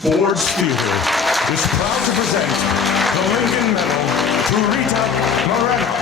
Ford's Theater is proud to present the Lincoln Medal to Rita Moreno.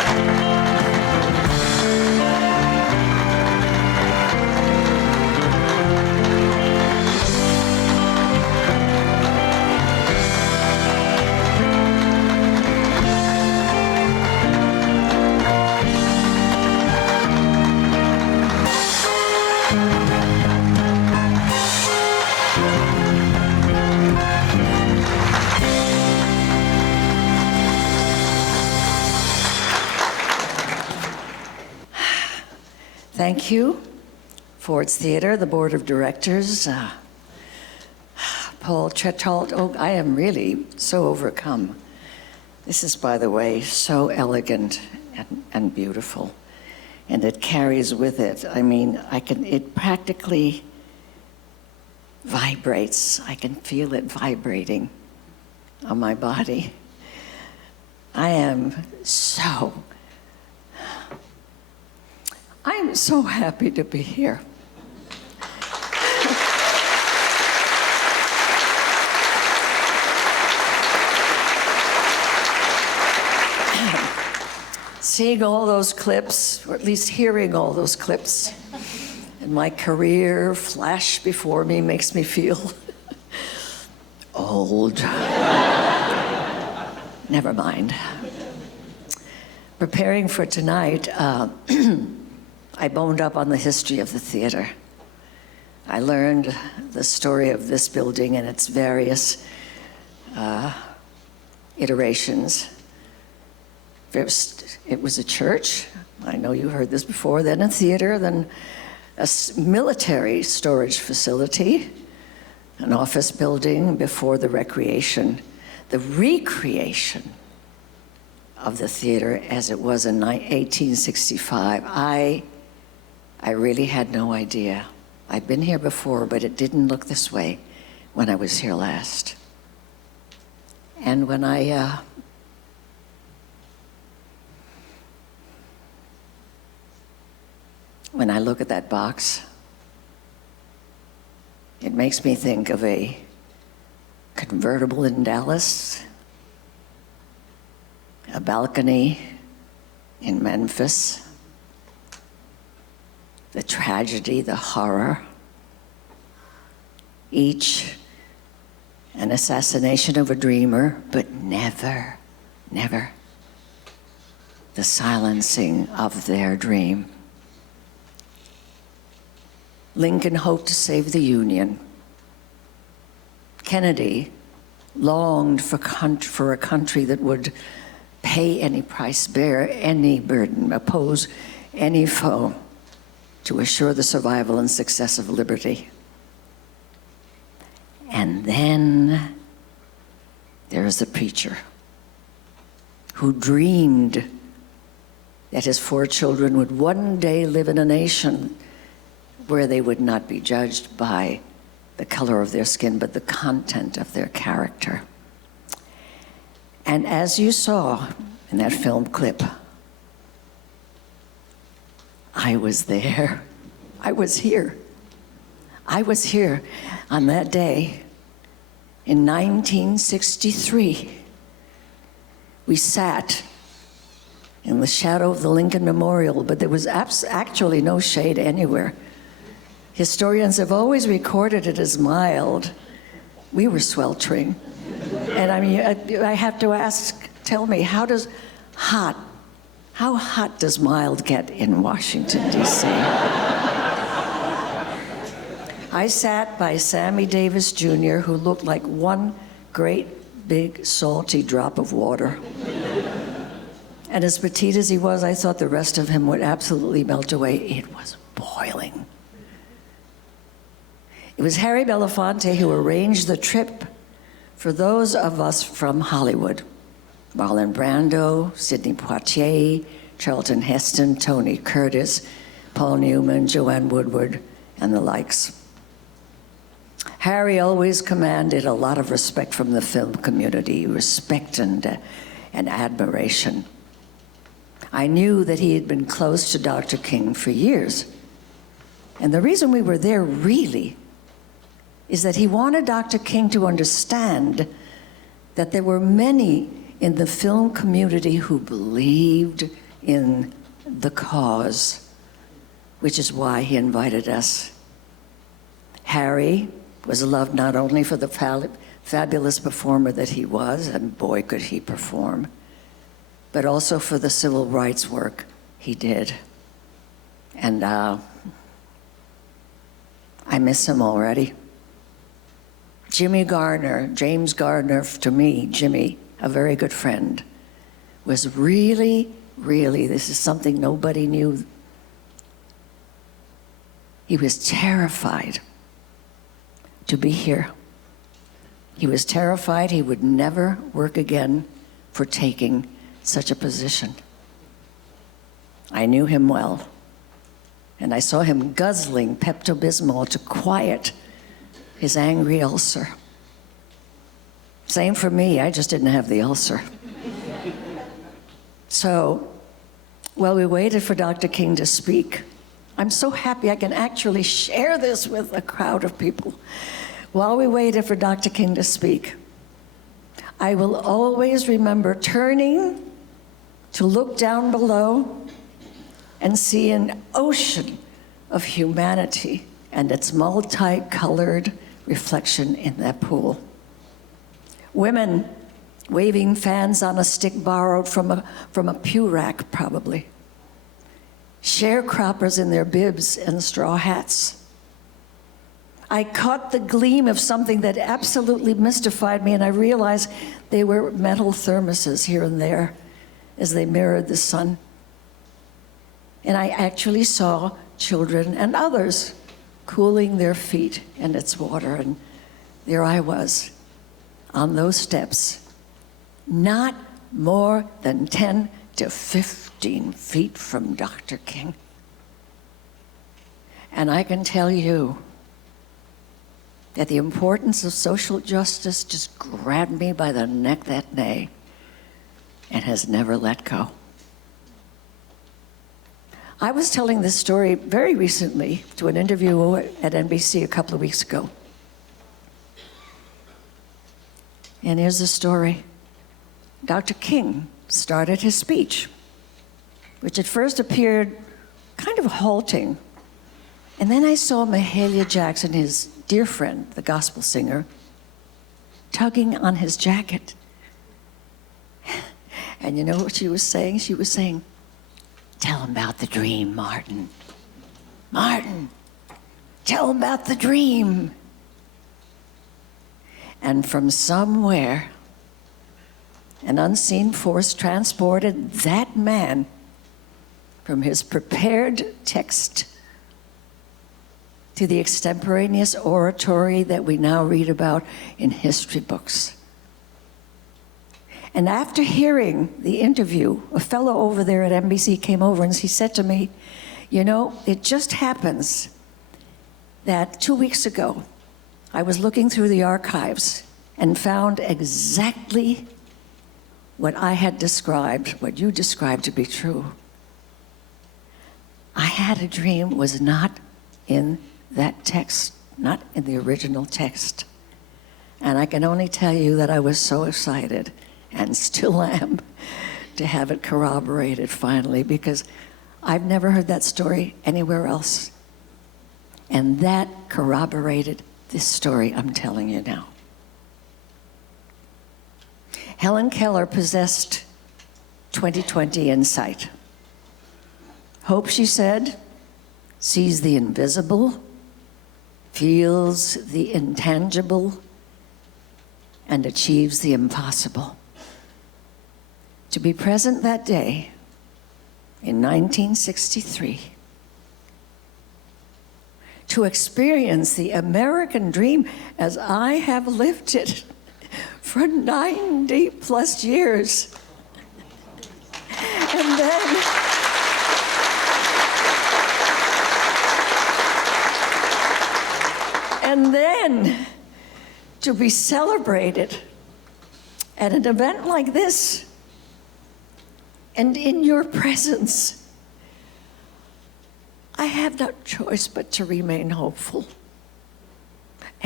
Thank you, Ford's Theater, the Board of Directors, Paul Chetalt. Oh, I am really so overcome. This is, by the way, so elegant and beautiful, and it carries with it. I mean, it practically vibrates. I can feel it vibrating on my body. I am so happy to be here. Seeing all those clips, or at least hearing all those clips, and my career flash before me makes me feel old. Never mind. Preparing for tonight, I boned up on the history of the theater. I learned the story of this building and its various iterations. First, it was a church. I know you heard this before. Then a theater, then a military storage facility, an office building before the recreation of the theater as it was in 1865. I really had no idea. I've been here before, but it didn't look this way when I was here last. And when I look at that box, it makes me think of a convertible in Dallas, a balcony in Memphis, the tragedy, the horror, each an assassination of a dreamer, but never, never the silencing of their dream. Lincoln hoped to save the Union. Kennedy longed for a country that would pay any price, bear any burden, oppose any foe to assure the survival and success of liberty. And then there's the preacher who dreamed that his 4 children would one day live in a nation where they would not be judged by the color of their skin, but the content of their character. And as you saw in that film clip, I was there. I was here. I was here on that day in 1963. We sat in the shadow of the Lincoln Memorial, but there was actually no shade anywhere. Historians have always recorded it as mild. We were sweltering. And I mean, I have to ask, tell me, how hot does mild get in Washington, D.C.? I sat by Sammy Davis Jr., who looked like one great big salty drop of water. And as petite as he was, I thought the rest of him would absolutely melt away. It was boiling. It was Harry Belafonte who arranged the trip for those of us from Hollywood. Marlon Brando, Sidney Poitier, Charlton Heston, Tony Curtis, Paul Newman, Joanne Woodward, and the likes. Harry always commanded a lot of respect from the film community, respect and admiration. I knew that he had been close to Dr. King for years. And the reason we were there really is that he wanted Dr. King to understand that there were many in the film community who believed in the cause, which is why he invited us. Harry was loved not only for the fabulous performer that he was, and boy could he perform, but also for the civil rights work he did. And I miss him already. Jimmy Gardner, James Gardner, to me, Jimmy, a very good friend, was really, this is something nobody knew. He was terrified to be here. He was terrified he would never work again for taking such a position. I knew him well, and I saw him guzzling Pepto-Bismol to quiet his angry ulcer. Same for me, I just didn't have the ulcer. So, while we waited for Dr. King to speak, I'm so happy I can actually share this with a crowd of people. While we waited for Dr. King to speak, I will always remember turning to look down below and see an ocean of humanity and its multicolored reflection in that pool. Women waving fans on a stick borrowed from a pew rack, probably. Sharecroppers in their bibs and straw hats. I caught the gleam of something that absolutely mystified me, and I realized they were metal thermoses here and there as they mirrored the sun. And I actually saw children and others cooling their feet in its water, and there I was on those steps, not more than 10 to 15 feet from Dr. King. And I can tell you that the importance of social justice just grabbed me by the neck that day and has never let go. I was telling this story very recently to an interviewer at NBC a couple of weeks ago. And here's the story. Dr. King started his speech, which at first appeared kind of halting. And then I saw Mahalia Jackson, his dear friend, the gospel singer, tugging on his jacket. And you know what she was saying? She was saying, "Tell him about the dream, Martin. Martin, tell him about the dream." And from somewhere, an unseen force transported that man from his prepared text to the extemporaneous oratory that we now read about in history books. And after hearing the interview, a fellow over there at NBC came over and he said to me, "You know, it just happens that 2 weeks ago, I was looking through the archives and found exactly what I had described, what you described to be true. I had a dream was not in that text, not in the original text." And I can only tell you that I was so excited, and still am, to have it corroborated finally, because I've never heard that story anywhere else. And that corroborated this story I'm telling you now. Helen Keller possessed 20/20 insight. Hope, she said, sees the invisible, feels the intangible, and achieves the impossible. To be present that day in 1963, to experience the American dream as I have lived it for 90 plus years. And then to be celebrated at an event like this and in your presence, I have no choice but to remain hopeful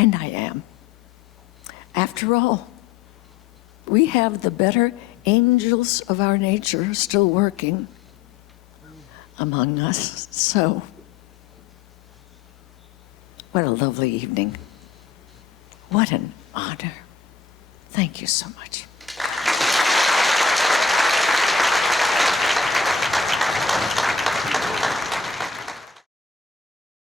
And I am. After all, we have the better angels of our nature still working among us. So, what a lovely evening. What an honor. Thank you so much.